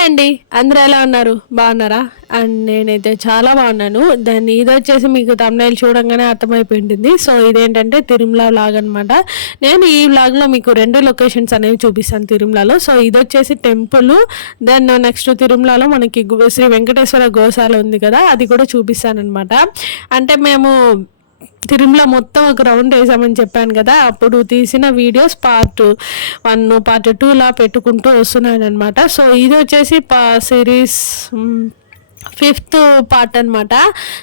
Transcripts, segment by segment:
Hi అండి, అందరూ ఎలా ఉన్నారు? బాగున్నారా? అండ్ నేనైతే చాలా బాగున్నాను. దాన్ని ఇది వచ్చేసి మీకు తమ్నైల్ చూడంగానే అర్థమైపోయింటుంది. సో ఇదేంటంటే తిరుమల వ్లాగ్ అనమాట. నేను ఈ వ్లాగ్లో మీకు 2 లొకేషన్స్ అనేవి చూపిస్తాను తిరుమలలో. సో ఇది వచ్చేసి టెంపుల్, దెన్ నెక్స్ట్ తిరుమలలో మనకి శ్రీ వెంకటేశ్వర గోశాల ఉంది కదా, అది కూడా చూపిస్తాను అనమాట. అంటే మేము తిరుమల మొత్తం ఒక రౌండ్ వేసామని చెప్పాను కదా, అప్పుడు తీసిన వీడియోస్ పార్ట్ 1 పార్ట్ 2 లా పెట్టుకుంటూ వస్తున్నాను అనమాట. సో ఇది వచ్చేసి సిరీస్ 5th పార్ట్ అనమాట.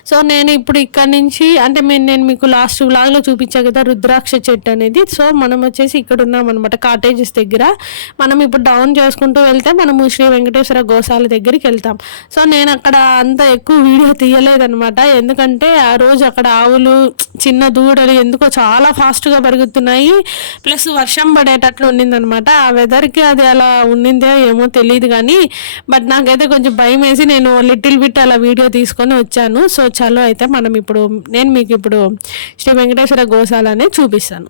సో నేను ఇప్పుడు ఇక్కడ నుంచి అంటే నేను మీకు లాస్ట్ వ్లాగ్లో చూపించా కదా రుద్రాక్ష చెట్టు అనేది. సో మనం వచ్చేసి ఇక్కడ ఉన్నాం అనమాట, కాటేజెస్ దగ్గర. మనం ఇప్పుడు డౌన్ చేసుకుంటూ వెళ్తే మనము శ్రీ వెంకటేశ్వర గోశాల దగ్గరికి వెళ్తాం. సో నేను అక్కడ అంత ఎక్కువ వీడియో తీయలేదనమాట, ఎందుకంటే ఆ రోజు అక్కడ ఆవులు చిన్న దూడలు ఎందుకో చాలా ఫాస్ట్గా పెరుగుతున్నాయి, ప్లస్ వర్షం పడేటట్లు ఉండిందనమాట. ఆ వెదర్కి అది అలా ఉండిందే ఏమో తెలియదు కానీ, బట్ నాకైతే కొంచెం భయం వేసి నేను లిటిల్ బిట్ అలా వీడియో తీసుకొని వచ్చాను. సో చలో అయితే నేను మీకు ఇప్పుడు శ్రీ వెంకటేశ్వర గోశాల అనేది చూపిస్తాను.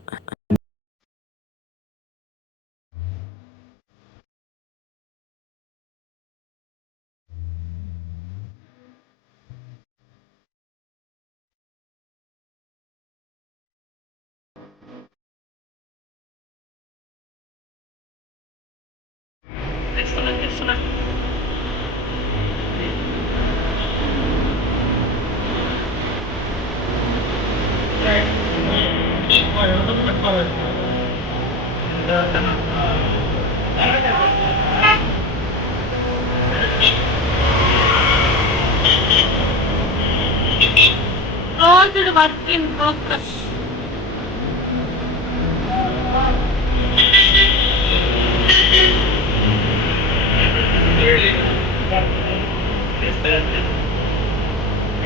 Closed work in progress.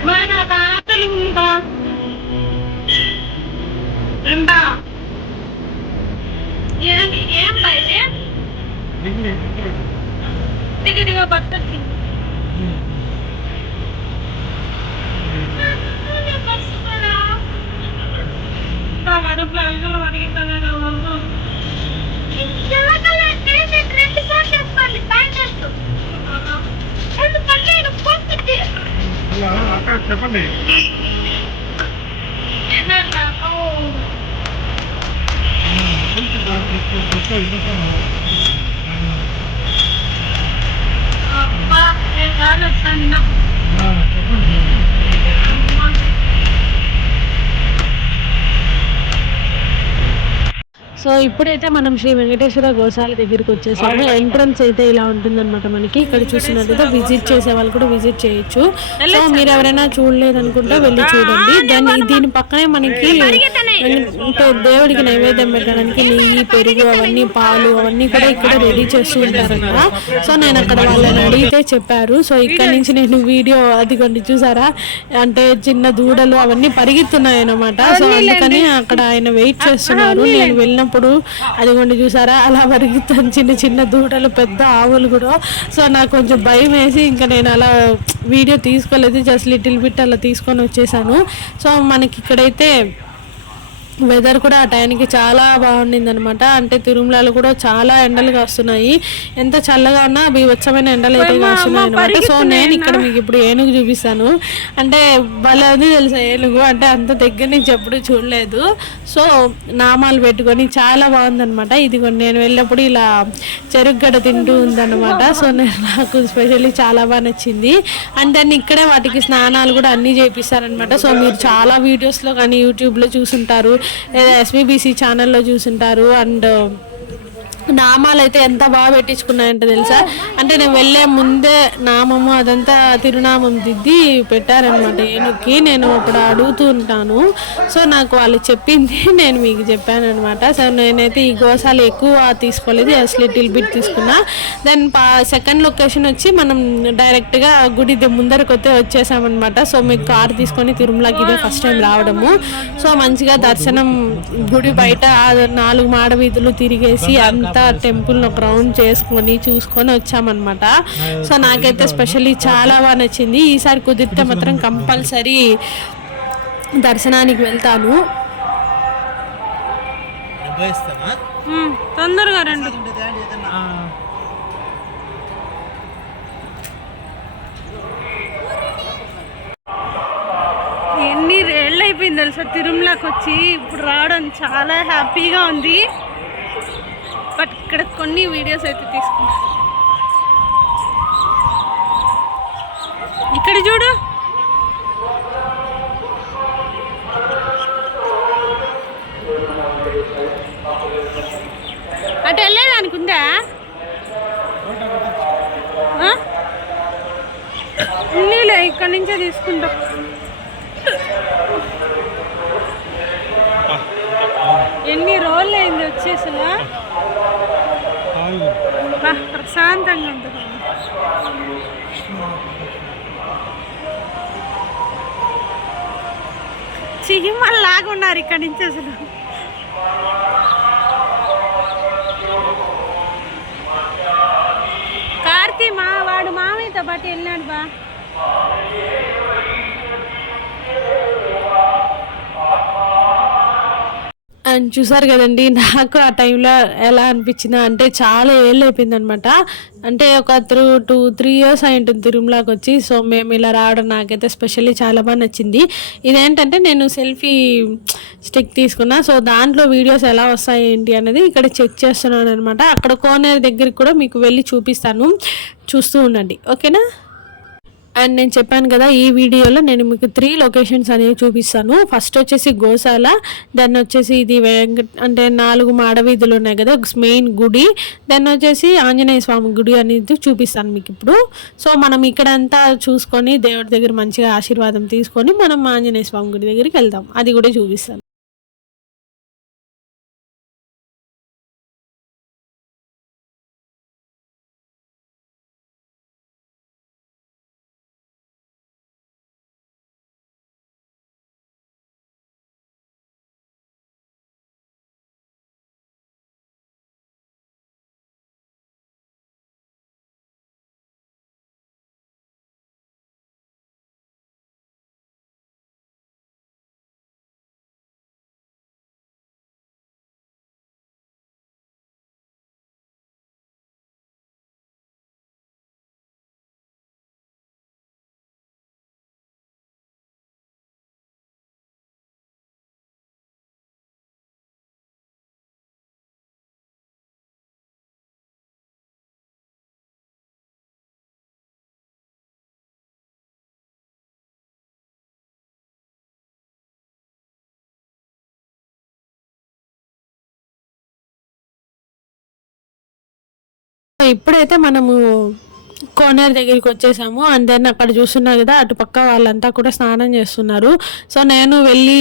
Mana tak lingga? Lingga. Yang baik ya? Tiga batas sih. Ada plan kalau hari kita ada waktu. Jangan kalau ada kereta saya paling banyak tu. Itu paling itu positif. Allah, akan siapa ni? Enak tak kau? Itu dah itu kan. Apa yang ada sana? So ఇప్పుడైతే మనం శ్రీ వెంకటేశ్వర గోశాల దగ్గరికి వచ్చేసాము. Entrance అయితే ఇలా ఉంటుందన్నమాట. మనకి ఇక్కడ చూసినట్లయితే విజిట్ చేసే వాళ్ళు కూడా విజిట్ చేయొచ్చు. సో మీరు ఎవరైనా చూడలేదనుకుంటే వెళ్ళి చూడండి. దీని పక్కనే మనకి దేవుడికి నైవేద్యం పెట్టడానికి నెయ్యి, పెరుగు, అవన్నీ పాలు అవన్నీ కూడా ఇక్కడ రెడీ చేస్తూ ఉంటారంట. సో నేను అక్కడ వాళ్ళని అడిగితే చెప్పారు. సో ఇక్కడ నుంచి నేను వీడియో అది కొన్ని చూసారా, అంటే చిన్న దూడలు అవన్నీ పరిగెత్తున్నాయి అనమాట. సో అందుకని అక్కడ ఆయన వెయిట్ చేస్తున్నారు. నేను వెళ్ళినప్పుడు అదిగోండి చూసారా అలా పరిగెత్తాను, చిన్న చిన్న దూడలు, పెద్ద ఆవులు కూడా. సో నాకు కొంచెం భయం వేసి ఇంకా నేను అలా వీడియో తీసుకోలేదు, జస్ట్ లిటిల్ బిట్ అలా తీసుకొని వచ్చేసాను. సో మనకి ఇక్కడైతే వెదర్ కూడా ఆ టైంకి చాలా బాగుండింది అనమాట. అంటే తిరుమలలో కూడా చాలా ఎండలు కాస్తున్నాయి, ఎంత చల్లగా ఉన్నా బీభత్సమైన ఎండలు అయితే కాస్తున్నాయి అనమాట. సో నేను ఇక్కడ మీకు ఇప్పుడు ఏనుగు చూపిస్తాను. అంటే భలే ఉంది తెలుసా ఏనుగు, అంటే అంత దగ్గర నుంచి ఎప్పుడు చూడలేదు. సో నామాలు పెట్టుకొని చాలా బాగుందనమాట. ఇది నేను వెళ్ళినప్పుడు ఇలా చెరుగ్గడ తింటూ ఉందన్నమాట. సో నాకు స్పెషల్లీ చాలా బాగా నచ్చింది. అండ్ దాన్ని ఇక్కడే వాటికి స్నానాలు కూడా అన్నీ చేపిస్తారనమాట. సో మీరు చాలా వీడియోస్లో కానీ యూట్యూబ్లో చూసుంటారు, లేదా ఎస్బీబీసీ ఛానల్లో చూసుంటారు. అండ్ నామాలు అయితే ఎంత బాగా పెట్టించుకున్నాయంటే తెలుసా, అంటే నేను వెళ్ళే ముందే నామము అదంతా తిరునామం దిద్ది పెట్టారనమాట ఏనుగుకి. నేను అప్పుడు అడుగుతూ ఉంటాను. సో నాకు వాళ్ళు చెప్పింది నేను మీకు చెప్పాను అనమాట. సో నేనైతే ఈ గోశాల ఎక్కువ తీసుకోలేదు, జస్ట్ లిటిల్ బిట్ తీసుకున్నా. దెన్ సెకండ్ లొకేషన్ వచ్చి మనం డైరెక్ట్గా గుడి ముందరకు వస్తే వచ్చేసామన్నమాట. సో మీకు కార్ తీసుకొని తిరుమలకి ఇదే ఫస్ట్ టైం రావడము. సో మంచిగా దర్శనం గుడి బయట 4 మాడ వీధులు తిరిగేసి అంతా టెంపుల్ ఒక రౌండ్ చేసుకొని చూసుకొని వచ్చామన్నమాట. సో నాకైతే స్పెషల్లీ చాలా బాగా నచ్చింది. ఈసారి కుదిరితే మాత్రం కంపల్సరీ దర్శనానికి వెళ్తాను. తొందరగా రండి. సో తిరుమలకి వచ్చి ఇప్పుడు రావడం చాలా హ్యాపీగా ఉంది. బట్ ఇక్కడ కొన్ని వీడియోస్ అయితే తీసుకున్నా. ఇక్కడ చూడు, అటు వెళ్ళేదానికి ఉందా? ఉన్నీలే, ఇక్కడి నుంచే తీసుకుంటాం. ఎన్ని రోజులు అయింది వచ్చేసలా, ప్రశాంతంగా ఉంటుంది. చిహిమల్లాగా ఉన్నారు ఇక్కడి నుంచి అసలు. కార్తీ వాడు మామయ్యతో పాటు వెళ్ళినాడు బా. అండ్ చూసారు కదండి, నాకు ఆ టైంలో ఎలా అనిపించింది అంటే చాలా ఏళ్ళు అయిపోయింది అనమాట. అంటే ఒక 2-3 years అయి ఉంటుంది తిరుమలకి వచ్చి. సో మేము ఇలా రావడం నాకైతే స్పెషల్లీ చాలా బాగా నచ్చింది. ఇదేంటంటే నేను సెల్ఫీ స్టిక్ తీసుకున్నా. సో దాంట్లో వీడియోస్ ఎలా వస్తాయి ఏంటి అనేది ఇక్కడ చెక్ చేస్తున్నాను అనమాట. అక్కడ కోనేరు దగ్గరికి కూడా మీకు వెళ్ళి చూపిస్తాను, చూస్తూ ఉండండి, ఓకేనా. అండ్ నేను చెప్పాను కదా, ఈ వీడియోలో నేను మీకు 3 లొకేషన్స్ అనేవి చూపిస్తాను. ఫస్ట్ వచ్చేసి గోశాల, దెన్ వచ్చేసి ఇది అంటే 4 మాడవీధులు ఉన్నాయి కదా, మెయిన్ గుడి, దెన్ వచ్చేసి ఆంజనేయ స్వామి గుడి అనేది చూపిస్తాను మీకు ఇప్పుడు. సో మనం ఇక్కడంతా చూసుకొని దేవుడి దగ్గర మంచిగా ఆశీర్వాదం తీసుకొని మనం ఆంజనేయ స్వామి గుడి దగ్గరికి వెళ్దాం, అది కూడా చూపిస్తాను. ఇప్పుడైతే మనము కోనేరు దగ్గరికి వచ్చేసాము. అండ్ దెన్ అక్కడ చూస్తున్నారు కదా, అటుపక్క వాళ్ళంతా కూడా స్నానం చేస్తున్నారు. సో నేను వెళ్ళి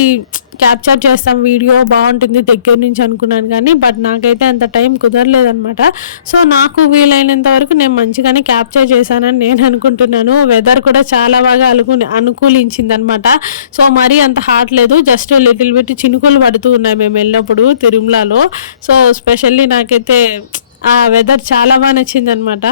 క్యాప్చర్ చేస్తాం, వీడియో బాగుంటుంది దగ్గర నుంచి అనుకున్నాను కానీ, బట్ నాకైతే అంత టైం కుదరలేదనమాట. సో నాకు వీలైనంత వరకు నేను మంచిగానే క్యాప్చర్ చేశానని నేను అనుకుంటున్నాను. వెదర్ కూడా చాలా బాగా అనుకూలించింది అనమాట. సో మరీ అంత హాట్ లేదు, జస్ట్ లిటిల్ బిట్ చినుకులు పడుతూ ఉన్నాయి మేము వెళ్ళినప్పుడు తిరుమలలో. సో స్పెషల్లీ నాకైతే ఆ వెదర్ చాలా బాగా నచ్చింది అనమాట.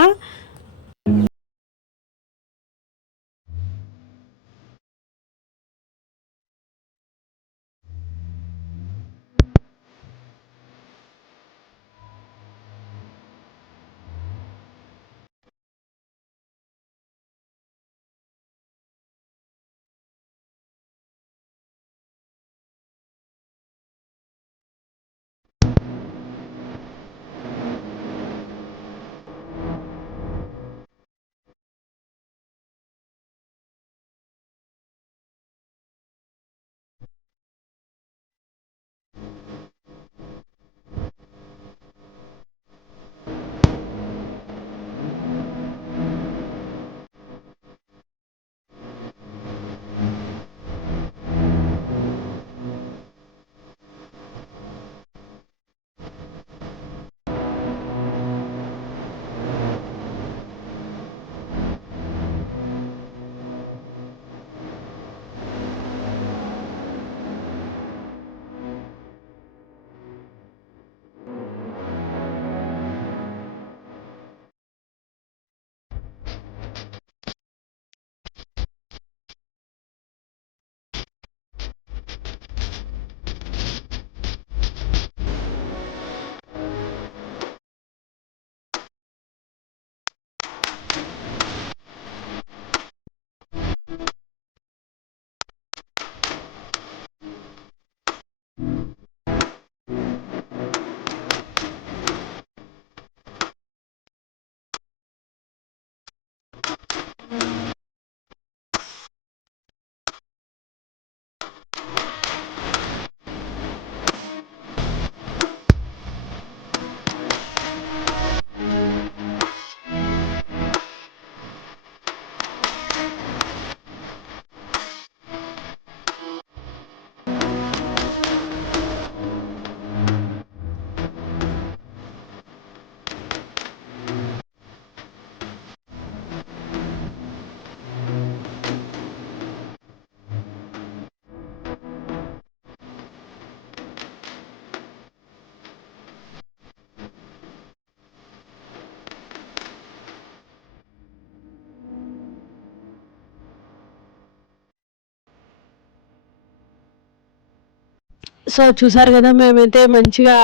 సో చూసారు కదా మేమైతే మంచిగా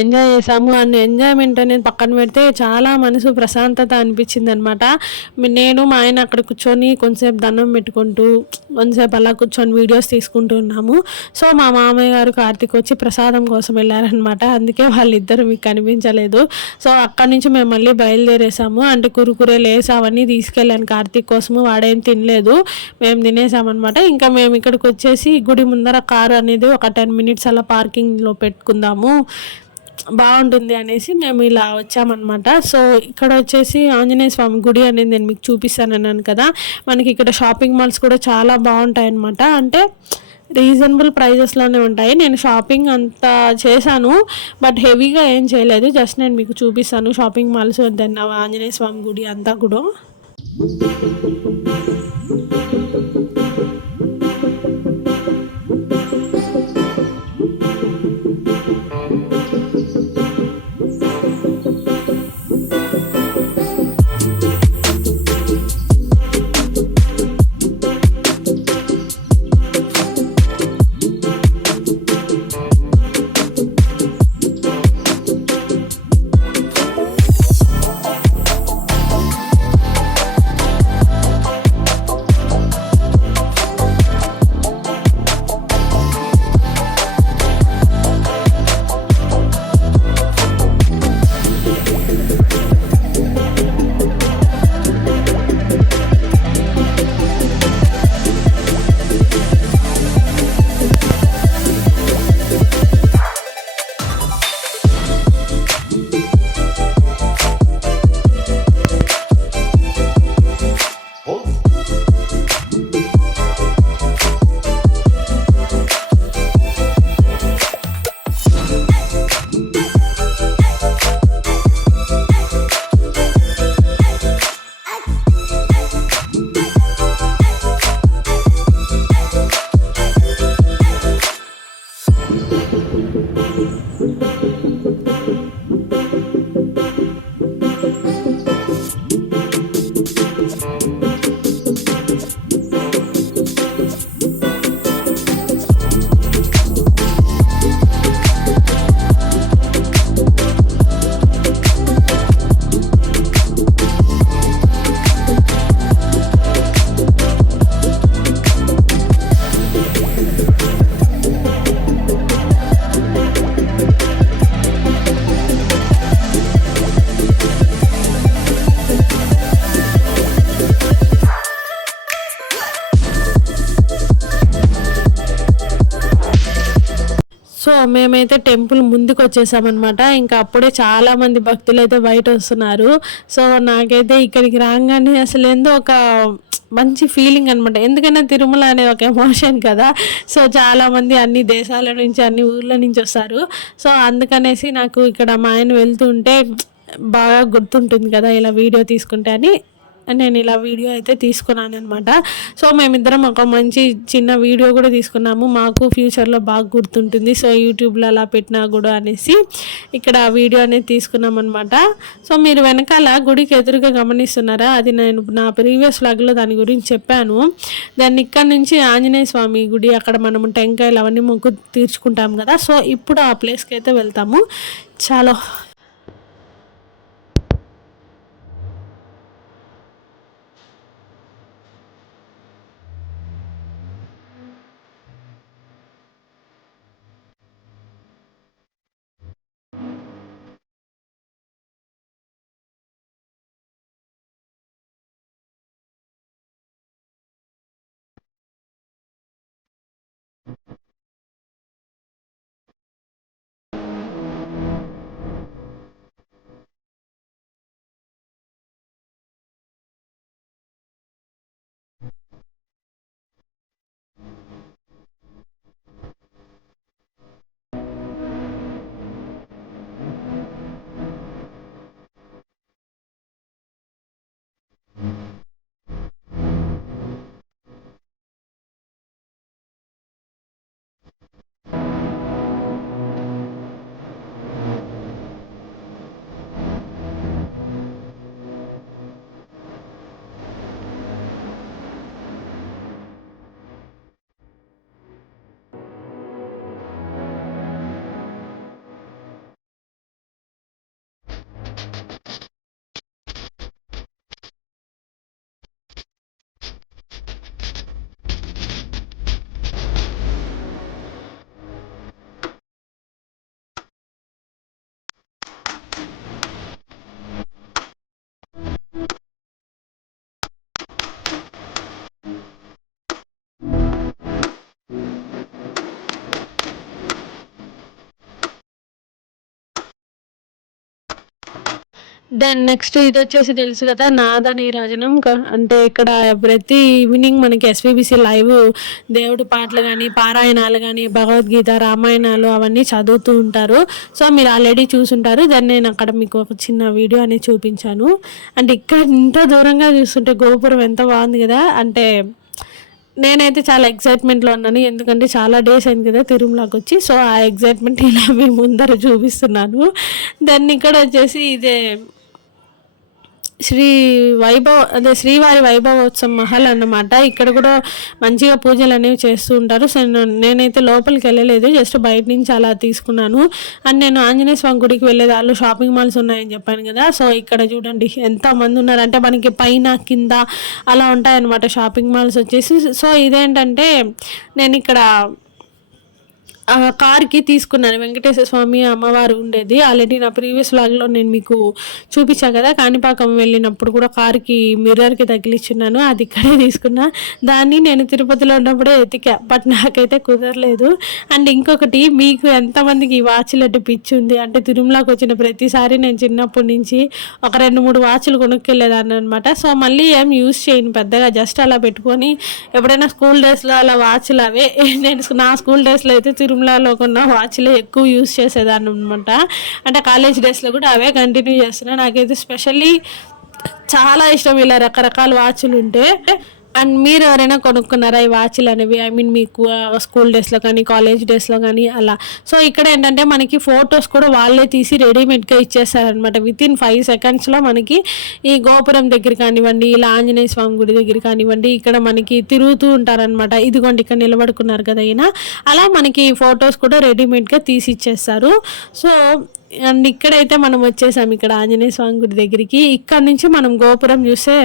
ఎంజాయ్ చేసాము. అండ్ ఎంజాయ్మెంట్ అనేది పక్కన పెడితే చాలా మనసు ప్రశాంతత అనిపించింది అనమాట. నేను మా ఆయన అక్కడ కూర్చొని కొంచెంసేపు దండం పెట్టుకుంటూ కొంచెంసేపు అలా కూర్చొని వీడియోస్ తీసుకుంటూ ఉన్నాము. సో మా మామయ్య గారు కార్తీక్ వచ్చి ప్రసాదం కోసం వెళ్ళారనమాట. అందుకే వాళ్ళిద్దరు మీకు కనిపించలేదు. సో అక్కడి నుంచి మేము మళ్ళీ బయలుదేరేసాము. అంటే కురుకురే లేస్ అవన్నీ తీసుకెళ్ళాను కార్తీక్ కోసము, వాడేం తినలేదు, మేము తినేసామన్నమాట. ఇంకా మేము ఇక్కడికి వచ్చేసి గుడి ముందర కారు అనేది ఒక 10 మినిట్స్ అలా పార్కింగ్లో పెట్టుకుందాము, బాగుంటుంది అనేసి మేము ఇలా వచ్చామన్నమాట. సో ఇక్కడ వచ్చేసి ఆంజనేయ స్వామి గుడి అనేది నేను మీకు చూపిస్తాను అన్నాను కదా, మనకి ఇక్కడ షాపింగ్ మాల్స్ కూడా చాలా బాగుంటాయి అన్నమాట. అంటే రీజనబుల్ ప్రైజెస్లోనే ఉంటాయి. నేను షాపింగ్ అంతా చేశాను, బట్ హెవీగా ఏం చేయలేదు. జస్ట్ నేను మీకు చూపిస్తాను షాపింగ్ మాల్స్, దెన్ ఆంజనేయ స్వామి గుడి అంతా కూడా. సో మేమైతే టెంపుల్ ముందుకు వచ్చేసామన్నమాట. ఇంకా అప్పుడే చాలామంది భక్తులు అయితే బయట వస్తున్నారు. సో నాకైతే ఇక్కడికి రాగానే అసలు ఏందో ఒక మంచి ఫీలింగ్ అనమాట. ఎందుకన్నా తిరుమల అనే ఒక ఎమోషన్ కదా. సో చాలామంది అన్ని దేశాల నుంచి అన్ని ఊర్ల నుంచి వస్తారు. సో అందుకనేసి నాకు ఇక్కడ మా ఆయన వెళ్తుంటే బాగా గుర్తుంటుంది కదా ఇలా వీడియో తీసుకుంటే అని నేను ఇలా వీడియో అయితే తీసుకున్నాను అనమాట. సో మేమిద్దరం ఒక మంచి చిన్న వీడియో కూడా తీసుకున్నాము, మాకు ఫ్యూచర్లో బాగా గుర్తుంటుంది. సో యూట్యూబ్లో అలా పెట్టినా కూడా అనేసి ఇక్కడ వీడియో అనేది తీసుకున్నాం అనమాట. సో మీరు వెనకాల గుడికి ఎదురుగా గమనిస్తున్నారా, అది నేను నా ప్రీవియస్ వ్లాగ్లో దాని గురించి చెప్పాను. దాన్ని ఇక్కడ నుంచి ఆంజనేయ స్వామి గుడి, అక్కడ మనము టెంకాయలు అవన్నీ మొక్కు తీర్చుకుంటాం కదా. సో ఇప్పుడు ఆ ప్లేస్కి అయితే వెళ్తాము. చాలా దెన్ నెక్స్ట్ ఇది వచ్చేసి తెలుసు కదా నాద నీరాజనం అంటే ఇక్కడ ప్రతి ఈవినింగ్ మనకి ఎస్విబిసి లైవ్ దేవుడి పాటలు కానీ పారాయణాలు కానీ భగవద్గీత రామాయణాలు అవన్నీ చదువుతూ ఉంటారు. సో మీరు ఆల్రెడీ చూసుంటారు. దెన్ నేను అక్కడ మీకు ఒక చిన్న వీడియో అనేది చూపించాను. అంటే ఇక్కడ ఇంత దూరంగా చూస్తుంటే గోపురం ఎంత బాగుంది కదా. అంటే నేనైతే చాలా ఎక్సైట్మెంట్లో ఉన్నాను, ఎందుకంటే చాలా డేస్ అయింది కదా తిరుమలకి వచ్చి. సో ఆ ఎక్సైట్మెంట్ ఇలా మీ ముందర చూపిస్తున్నాను. దాన్ని ఇక్కడ వచ్చేసి ఇదే శ్రీవారి వైభవోత్సవం మహల్ అన్నమాట. ఇక్కడ కూడా మంచిగా పూజలు అనేవి చేస్తూ ఉంటారు. సో నేనైతే లోపలికి వెళ్ళలేదు, జస్ట్ బయట నుంచి అలా తీసుకున్నాను. అండ్ నేను ఆంజనేయ స్వామి గుడికి వెళ్ళేదాళ్ళు షాపింగ్ మాల్స్ ఉన్నాయని చెప్పాను కదా. సో ఇక్కడ చూడండి ఎంత మంది ఉన్నారంటే మనకి పైన కింద అలా ఉంటాయన్నమాట షాపింగ్ మాల్స్ వచ్చేసి. సో ఇదేంటంటే నేను ఇక్కడ కార్కి తీసుకున్నాను, వెంకటేశ్వర స్వామి అమ్మవారు ఉండేది. ఆల్రెడీ నా ప్రీవియస్ వ్లాగ్లో నేను మీకు చూపించాను కదా, కాణిపాకం వెళ్ళినప్పుడు కూడా కార్కి మిర్రర్కి తగిలిచ్చున్నాను. అది ఇక్కడే తీసుకున్నా. దాన్ని నేను తిరుపతిలో ఉన్నప్పుడే ఎతికా, బట్ నాకైతే కుదరలేదు. అండ్ ఇంకొకటి, మీకు ఎంతమందికి ఈ వాచ్లు అంటే పిచ్చి ఉంది అంటే తిరుమలకి వచ్చిన ప్రతిసారి నేను చిన్నప్పటి నుంచి ఒక 2-3 వాచ్లు కొనుక్కెళ్ళేదాన్ని అనమాట. సో మళ్ళీ ఏం యూజ్ చేయను పెద్దగా, జస్ట్ అలా పెట్టుకొని ఎప్పుడైనా స్కూల్ డేస్లో అలా వాచ్లు అవే. నేను నా స్కూల్ డేస్లో అయితే తిరుమలలో కొన్న వాచ్లే ఎక్కువ యూజ్ చేసేదాన్ని అనమాట. అంటే కాలేజ్ డేస్లో కూడా అవే కంటిన్యూ చేస్తున్నా. నాకైతే స్పెషల్లీ చాలా ఇష్టం ఇలా రకరకాల వాచ్లు ఉంటే. అండ్ మీరు ఎవరైనా కొనుక్కున్నారా ఈ వాచ్లు అనేవి? ఐ మీన్ మీకు స్కూల్ డేస్లో కానీ కాలేజ్ డేస్లో కానీ అలా. సో ఇక్కడ ఏంటంటే మనకి ఫొటోస్ కూడా వాళ్ళే తీసి రెడీమేడ్గా ఇచ్చేస్తారనమాట. వితిన్ 5 సెకండ్స్లో మనకి ఈ గోపురం దగ్గర కానివ్వండి, ఇలా ఆంజనేయ స్వామి గుడి దగ్గర కానివ్వండి, ఇక్కడ మనకి తిరుగుతూ ఉంటారనమాట. ఇదిగోండి ఇక్కడ నిలబడుకున్నారు కదా ఈయన, అలా మనకి ఫొటోస్ కూడా రెడీమేడ్గా తీసి ఇచ్చేస్తారు. సో అండ్ ఇక్కడైతే మనం వచ్చేసాం ఇక్కడ ఆంజనేయ స్వామి గుడి దగ్గరికి. ఇక్కడ నుంచి మనం గోపురం చూస్తే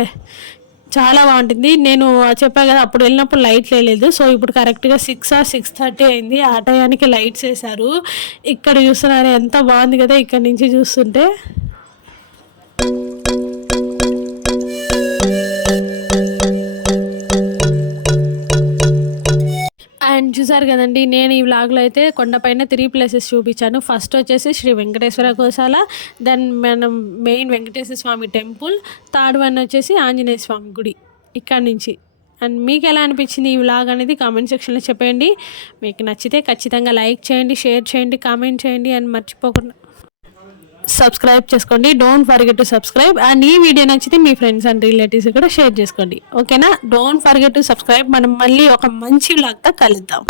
చాలా బాగుంటుంది. నేను చెప్పా కదా అప్పుడు వెళ్ళినప్పుడు లైట్లు వేయలేదు. సో ఇప్పుడు కరెక్ట్గా 6 or 6:30 అయింది. ఆ టయానికి లైట్స్ వేశారు. ఇక్కడ చూస్తున్నారు ఎంత బాగుంది కదా ఇక్కడ నుంచి చూస్తుంటే. అండ్ చూసారు కదండి, నేను ఈ వ్లాగ్లో అయితే కొండపైన 3 ప్లేసెస్ చూపించాను. ఫస్ట్ వచ్చేసి శ్రీ వెంకటేశ్వర గోశాల, దెన్ మనం మెయిన్ వెంకటేశ్వర స్వామి టెంపుల్, థర్డ్ వన్ వచ్చేసి ఆంజనేయ స్వామి గుడి ఇక్కడ నుంచి. అండ్ మీకు ఎలా అనిపించింది ఈ వ్లాగ్ అనేది కామెంట్ సెక్షన్లో చెప్పండి. మీకు నచ్చితే ఖచ్చితంగా లైక్ చేయండి, షేర్ చేయండి, కామెంట్ చేయండి. అండ్ మర్చిపోకుండా సబ్స్క్రైబ్ చేసుకోండి. Don't forget to subscribe. And ఈ వీడియో నచ్చితే మీ ఫ్రెండ్స్ అండ్ రిలేటివ్స్ కూడా షేర్ చేసుకోండి. ఓకేనా? Don't forget to subscribe. మనం మళ్ళీ ఒక మంచి వ్లాగ్తో కలుద్దాం.